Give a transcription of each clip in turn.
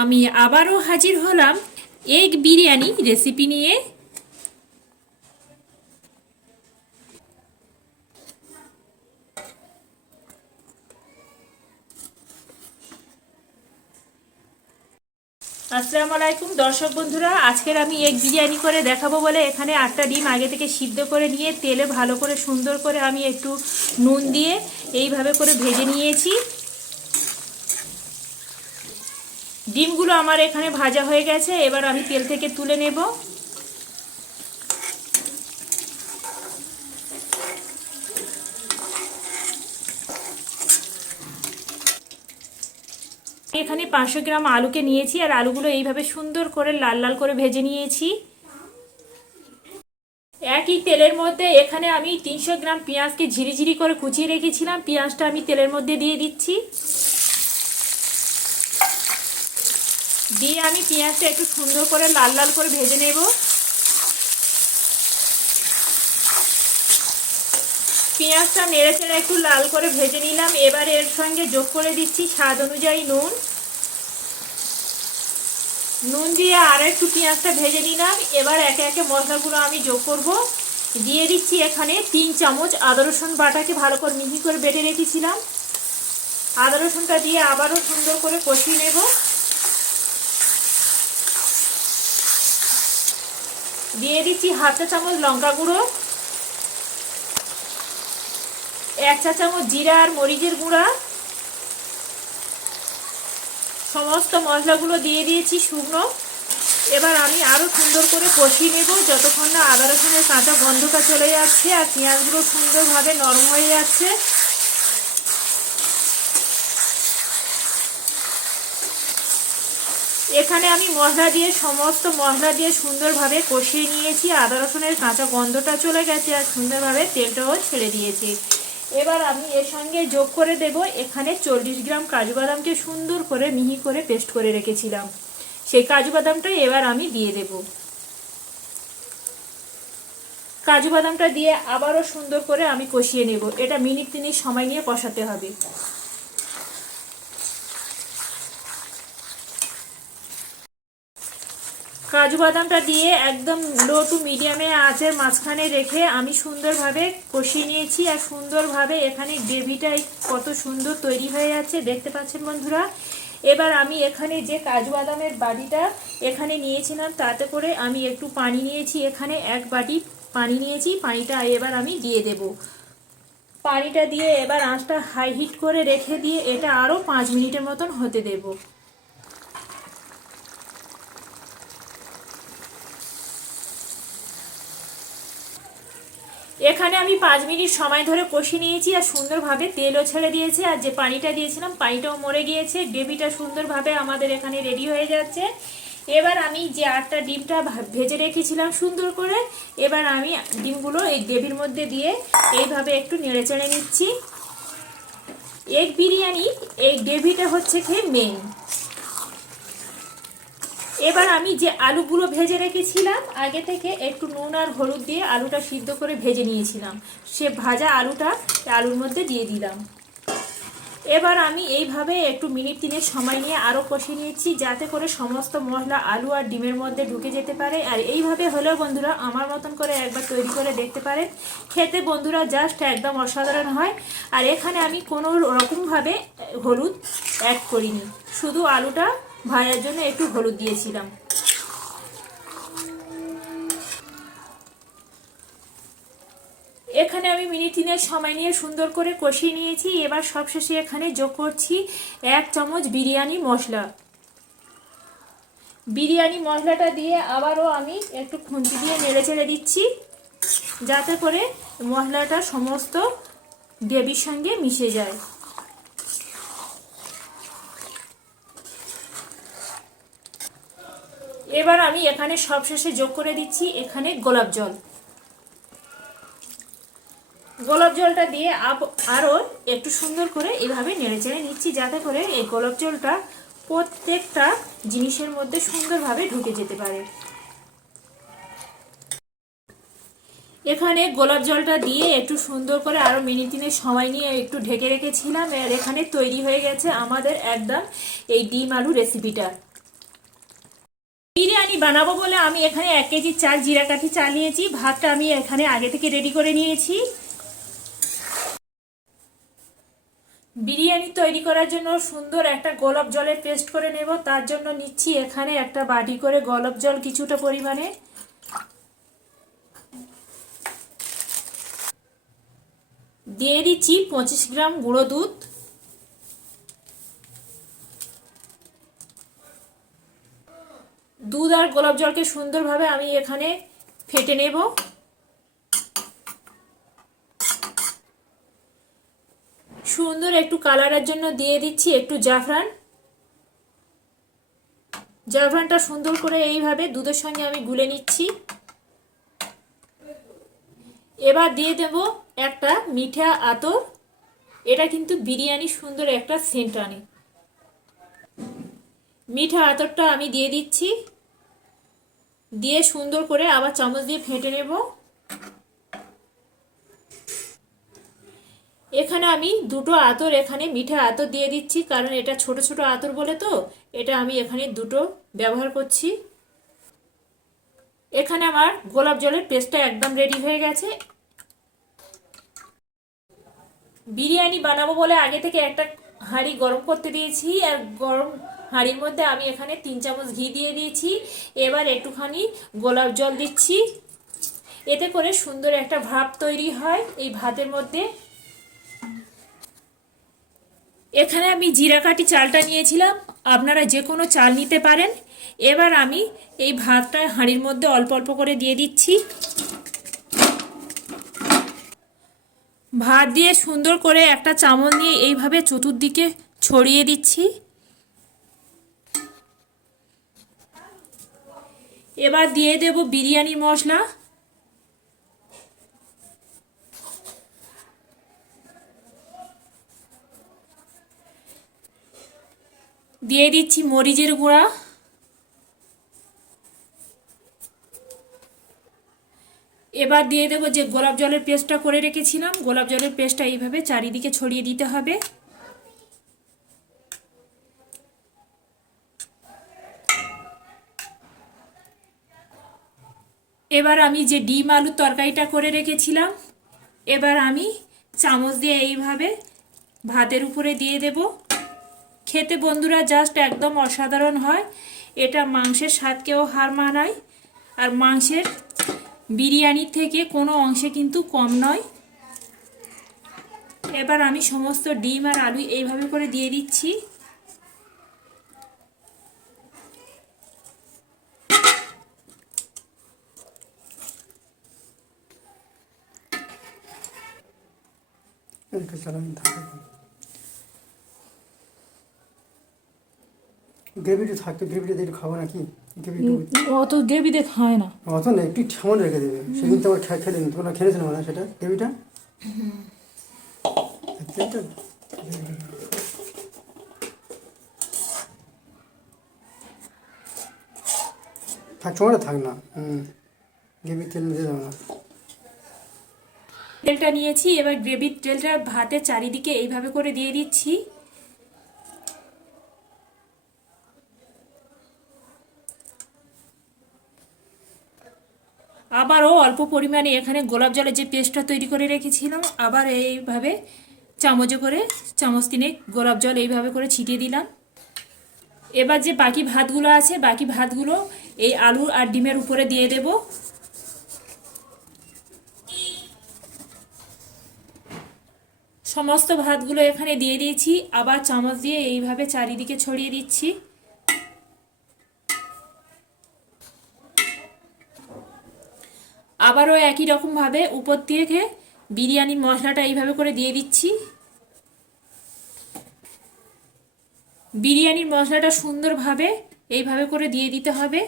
আমি আবারও হাজির হলাম এগ বিরিয়ানি রেসিপি নিয়ে। আসসালামু আলাইকুম দর্শক বন্ধুরা, আজকের আমি এগ বিরিয়ানি করে দেখাবো বলে এখানে আটটা ডিম আগে থেকে সিদ্ধ করে নিয়ে তেলে ভালো করে সুন্দর করে আমি একটু নুন দিয়ে এইভাবে করে ভেজে নিয়েছি। ডিমগুলো আমার এখানে ভাজা হয়ে গেছে, এবার আমি তেল থেকে তুলে নেব। এখানে পাঁচশো গ্রাম আলুকে নিয়েছি, আর আলুগুলো এইভাবে সুন্দর করে লাল লাল করে ভেজে নিয়েছি। একই তেলের মধ্যে এখানে আমি তিনশো গ্রাম পেঁয়াজকে ঝিরিঝিরি করে কুচিয়ে রেখেছিলাম, পেঁয়াজটা আমি তেলের মধ্যে দিয়ে দিচ্ছি। দিয়ে আমি পেঁয়াজটা একটু সুন্দর করে লাল লাল করে ভেজে নেব। পেঁয়াজটা নেড়ে চেড়ে একটু লাল করে ভেজে নিলাম। এবার এর সঙ্গে যোগ করে দিচ্ছি স্বাদ অনুযায়ী নুন। নুন দিয়ে আর একটু পেঁয়াজটা ভেজে নিলাম। এবার একে একে মশলাগুলো আমি যোগ করব। দিয়ে দিচ্ছি এখানে তিন চামচ আদা রসুন বাটাকে ভালো করে মিহি করে বেটে রেখেছিলাম। আদা রসুনটা দিয়ে আবারও সুন্দর করে কষিয়ে নেব। দিয়ে দিচ্ছি হাফ চা চামচ লঙ্কা গুঁড়ো, এক চা চামচ জিরা আর মরিচের গুঁড়া, সমস্ত মশলাগুলো দিয়ে দিয়েছি শুকনো। এবার আমি আরও সুন্দর করে কষিয়ে নেব যতক্ষণ না আদা রসুনের কাঁচা গন্ধটা চলে যাচ্ছে আর পেঁয়াজগুলো সুন্দরভাবে নরম হয়ে যাচ্ছে। এখানে আমি মশলা দিয়ে সমস্ত মশলা দিয়ে সুন্দরভাবে কষিয়ে নিয়েছি। আদা রসুনের কাঁচা গন্ধটা চলে গেছে আর সুন্দরভাবে তেলটাও ছেড়ে দিয়েছি। এবার আমি এর সঙ্গে যোগ করে দেব এখানে চল্লিশ গ্রাম কাজু বাদামকে সুন্দর করে মিহি করে পেস্ট করে রেখেছিলাম। সেই কাজু বাদামটা এবার আমি দিয়ে দেব। কাজু বাদামটা দিয়ে আবারও সুন্দর করে আমি কষিয়ে নেব। এটা মিনিট তিনিশ সময় নিয়ে কষাতে হবে। কাজু বাদামটা দিয়ে একদম লো টু মিডিয়ামে আঁচের মাঝখানে রেখে আমি সুন্দরভাবে কষিয়ে নিয়েছি আর সুন্দরভাবে এখানে গ্রেভিটা কত সুন্দর তৈরি হয়ে যাচ্ছে। দেখতে পাচ্ছেন বন্ধুরা? এবার আমি এখানে যে কাজু বাদামের বাটিটা এখানে নিয়েছিলাম, তাতে করে আমি একটু পানি নিয়েছি। এখানে এক বাটি পানি নিয়েছি, পানিটা এবার আমি দিয়ে দেব। পানিটা দিয়ে এবার আঁচটা হাই হিট করে রেখে দিয়ে এটা আরও পাঁচ মিনিটের মতন হতে দেবো। এখানে আমি পাঁচ মিনিট সময় ধরে কষি নিয়েছি আর সুন্দরভাবে তেলও ছেড়ে দিয়েছে আর যে পানিটা দিয়েছিলাম পানিটাও মরে গিয়েছে। গ্রেভিটা সুন্দরভাবে আমাদের এখানে রেডি হয়ে যাচ্ছে। এবার আমি যে আটটা ডিমটা ভেজে রেখেছিলাম সুন্দর করে, এবার আমি ডিমগুলো এই গ্রেভির মধ্যে দিয়ে এইভাবে একটু নেড়ে চেড়ে নিচ্ছি। এগ বিরিয়ানি, এই গ্রেভিটা হচ্ছে খেয়ে মেন এবার আমি যে আলুগুলো ভেজে রেখেছিলাম, আগে থেকে একটু নুন আর হলুদ দিয়ে আলুটা সিদ্ধ করে ভেজে নিয়েছিলাম। সে ভাজা আলুটা আলুর মধ্যে দিয়ে দিলাম। এবার আমি এইভাবে একটু মিনিট তিনের সময় নিয়ে আরও কষিয়ে নিয়েছি, যাতে করে সমস্ত মশলা, আলু আর ডিমের মধ্যে ঢুকে যেতে পারে। আর এইভাবে হলেও বন্ধুরা আমার মতন করে একবার তৈরি করে দেখতে পারেন। খেতে বন্ধুরা জাস্ট একদম অসাধারণ হয়। আর এখানে আমি কোনো রকমভাবে হলুদ অ্যাড করিনি। শুধু আলুটা ভাজার জন্য একটু হলুদ দিয়েছিলাম। এখানে আমি মিনিট তিনের সময় নিয়ে সুন্দর করে কষিয়ে নিয়েছি। এবার সবশেষে এখানে যোগ করছি এক চামচ বিরিয়ানি মশলা। বিরিয়ানি মশলাটা দিয়ে আবারও আমি একটু খুন্তি দিয়ে নেড়ে চেড়ে দিচ্ছি, যাতে করে মশলাটা সমস্ত গ্রেভির সঙ্গে মিশে যায়। এবার আমি এখানে সবশেষে যোগ করে দিচ্ছি, এখানে গোলাপ জল। গোলাপ জলটা দিয়ে আরও একটু সুন্দর করে এভাবে নেড়ে চেড়ে নিচ্ছি, যাতে করে এই গোলাপ জলটা প্রত্যেকটা জিনিসের মধ্যে সুন্দরভাবে ঢুকে যেতে পারে। এখানে গোলাপ জলটা দিয়ে একটু সুন্দর করে আরও মিনিট দিনের সময় নিয়ে একটু ঢেকে রেখেছিলাম, আর এখানে তৈরি হয়ে গেছে আমাদের একদম এই ডিম আলু রেসিপিটা বিরিয়ানি বানাবো বলে আমি এখানে এক কেজি চাল, জিরা কাঠি চাল নিয়েছি ভাতটা আমি এখানে আগে থেকে রেডি করে নিয়েছি। বিরিয়ানি তৈরি করার জন্য সুন্দর একটা গোলাপ জলের পেস্ট করে নেব। তার জন্য নিচ্ছি এখানে একটা বাটি করে গোলাপ জল কিছুটা পরিমাণে। দিয়ে দিচ্ছি পঁচিশ গ্রাম গুঁড়ো দুধ। দুধ আর গোলাপ জলকে সুন্দরভাবে আমি এখানে ফেটে নেব। সুন্দর একটু কালারের জন্য দিয়ে দিচ্ছি একটু জাফরান। জাফরানটা সুন্দর করে এইভাবে দুধের সঙ্গে আমি গুলে নিচ্ছি। এবার দিয়ে দেব একটা মিঠা আতর। এটা কিন্তু বিরিয়ানি সুন্দর একটা সেন্ট আনে। মিঠা আতরটা আমি দিয়ে দিচ্ছি। দিয়ে সুন্দর করে আবার চামচ দিয়ে ফেটে নেব। এখানে আমি দুটো আতর, এখানে মিঠা আতর দিয়ে দিচ্ছি, কারণ এটা ছোট ছোট আতর বলে তো, এটা আমি এখানে দুটো ব্যবহার করছি। এখানে আমার গোলাপ জলের পেস্টটা একদম রেডি হয়ে গেছে। বিরিয়ানি বানাবো বলে আগে থেকে একটা হাঁড়ি গরম করতে দিয়েছি, আর গরম হাঁড়ির মধ্যে আমি এখানে তিন চামচ ঘি দিয়ে দিয়েছি। এবার একটুখানি গোলাপ জল দিচ্ছি। এতে করে সুন্দর একটা ভাপ তৈরি হয় এই ভাতের মধ্যে। এখানে আমি জিরা কাটি চালটা নিয়েছিলাম। আপনারা যে কোনো চাল নিতে পারেন। এবার আমি এই ভাতটা হাঁড়ির মধ্যে অল্প অল্প করে দিয়ে দিচ্ছি। ভাত দিয়ে সুন্দর করে একটা চামচ নিয়ে এইভাবে চতুর্দিকে ছড়িয়ে দিচ্ছি। এবার দিয়ে দেব বিরিয়ানি মশলা। দিয়ে দিচ্ছি মরিচের গুঁড়া। এবার দিয়ে দেবো যে গোলাপ জলের পেস্টটা করে রেখেছিলাম, গোলাপ জলের পেস্টটা এইভাবে চারিদিকে ছড়িয়ে দিতে হবে। এবার আমি যে ডিম আলুর তরকারিটা করে রেখেছিলাম, এবার আমি চামচ দিয়ে এইভাবে ভাতের উপরে দিয়ে দেব। খেতে বন্ধুরা জাস্ট একদম অসাধারণ হয়। এটা মাংসের স্বাদকেও হার মানায়। আর মাংসের বিরিয়ানির থেকে কোনো অংশে কিন্তু কম নয়। এবার আমি সমস্ত ডিম আর আলু এইভাবে করে দিয়ে দিচ্ছি একটু চালান থাকে। গ্রেভিটা থাকতো গ্রেভিটা দিয়ে খাব নাকি? অত গ্রেভি দিয়ে খায় না। অত না একটু ঠামন রেখে দেবে। সেদিন তো আমার খে খেলে তোমরা খেলেছিলে না সেটা গ্রেভিটা? থাক তোমার থাক না। হুম গ্রেভি তেল দেবো না। তেলটা নিয়েছি, এবার গ্রেভির তেলটা ভাতের চারিদিকে এইভাবে করে দিয়ে দিচ্ছি। আবারও অল্প পরিমাণে এখানে গোলাপ জলের যে পেস্টটা তৈরি করে রেখেছিলাম, আবার এইভাবে চামচে করে চামচ তিনে গোলাপ জল এইভাবে করে ছিটিয়ে দিলাম। এবার যে বাকি ভাতগুলো আছে, বাকি ভাতগুলো এই আলু আর ডিমের উপরে দিয়ে দেবো। সমস্ত ভাতগুলো এখানে দিয়ে দিয়েছি। আবার চামচ দিয়ে এইভাবে চারিদিকে ছড়িয়ে দিচ্ছি। আবারও একই রকমভাবে উপর থেকে বিরিয়ানির মশলাটা এইভাবে করে দিয়ে দিচ্ছি। বিরিয়ানির মশলাটা সুন্দরভাবে এইভাবে করে দিয়ে দিতে হবে।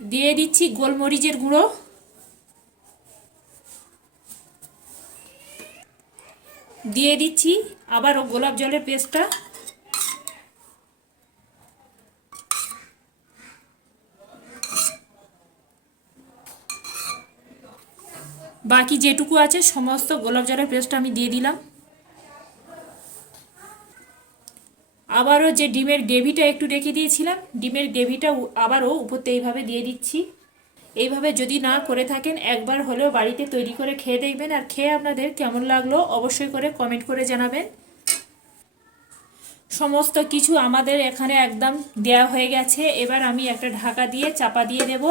দিয়ে দিচ্ছি গোলমরিচের গুঁড়ো। দিয়ে দিচ্ছি। আবারও গোলাপ জলের পেস্টটা। বাকি যেটুকু আছে, সমস্ত গোলাপ জলের পেস্ট আমি দিয়ে দিলাম। আবারও যে ডিমের গ্রেভিটা একটু রেখে দিয়েছিলাম, ডিমের গ্রেভিটা আবারও উপরতে এইভাবে দিয়ে দিচ্ছি। এইভাবে যদি না করে থাকেন, একবার হলেও বাড়িতে তৈরি করে খেয়ে দেখবেন। আর খেয়ে আপনাদের কেমন লাগল অবশ্যই করে কমেন্ট করে জানাবেন। সমস্ত কিছু আমাদের এখানে একদম দেয়া হয়ে গেছে। এবার আমি একটা ঢাকা দিয়ে চাপা দিয়ে দেব।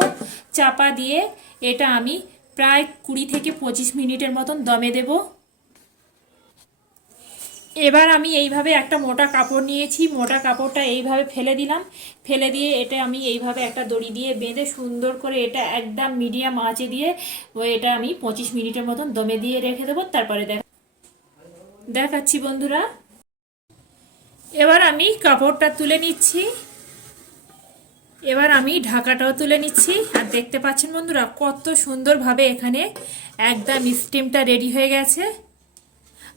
চাপা দিয়ে এটা আমি প্রায় কুড়ি থেকে পঁচিশ মিনিটের মতন দমে দেব। এবার আমি এইভাবে একটা মোটা কাপড় নিয়েছি, মোটা কাপড়টা এইভাবে ফেলে দিলাম। ফেলে দিয়ে এটা আমি এইভাবে একটা দড়ি দিয়ে বেঁধে সুন্দর করে এটা একদম মিডিয়াম আঁচে দিয়ে এটা আমি পঁচিশ মিনিটের মতন দমে দিয়ে রেখে দেবো, তারপরে দেখ দেখাচ্ছি বন্ধুরা। এবার আমি কাপড়টা তুলে নিচ্ছি। এবার আমি ঢাকাটাও তুলে নিচ্ছি। আর দেখতে পাচ্ছেন বন্ধুরা, কত সুন্দরভাবে এখানে একদম স্টিমটা রেডি হয়ে গেছে।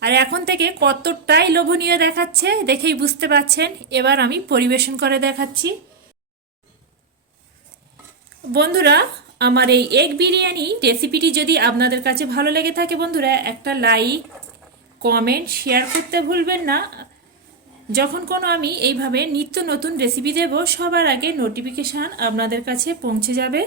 আর এখন থেকে কতটাই লোভনীয় দেখাচ্ছে দেখেই বুঝতে পাচ্ছেন। এবার আমি পরিবেশন করে দেখাচ্ছি। বন্ধুরা, আমার এই এগ বিরিয়ানি রেসিপিটি যদি আপনাদের কাছে ভালো লেগে থাকে বন্ধুরা, একটা লাইক কমেন্ট শেয়ার করতে ভুলবেন না। যখন কোনো আমি এইভাবে নিত্য নতুন রেসিপি দেব, সবার আগে নোটিফিকেশান আপনাদের কাছে পৌঁছে যাবে।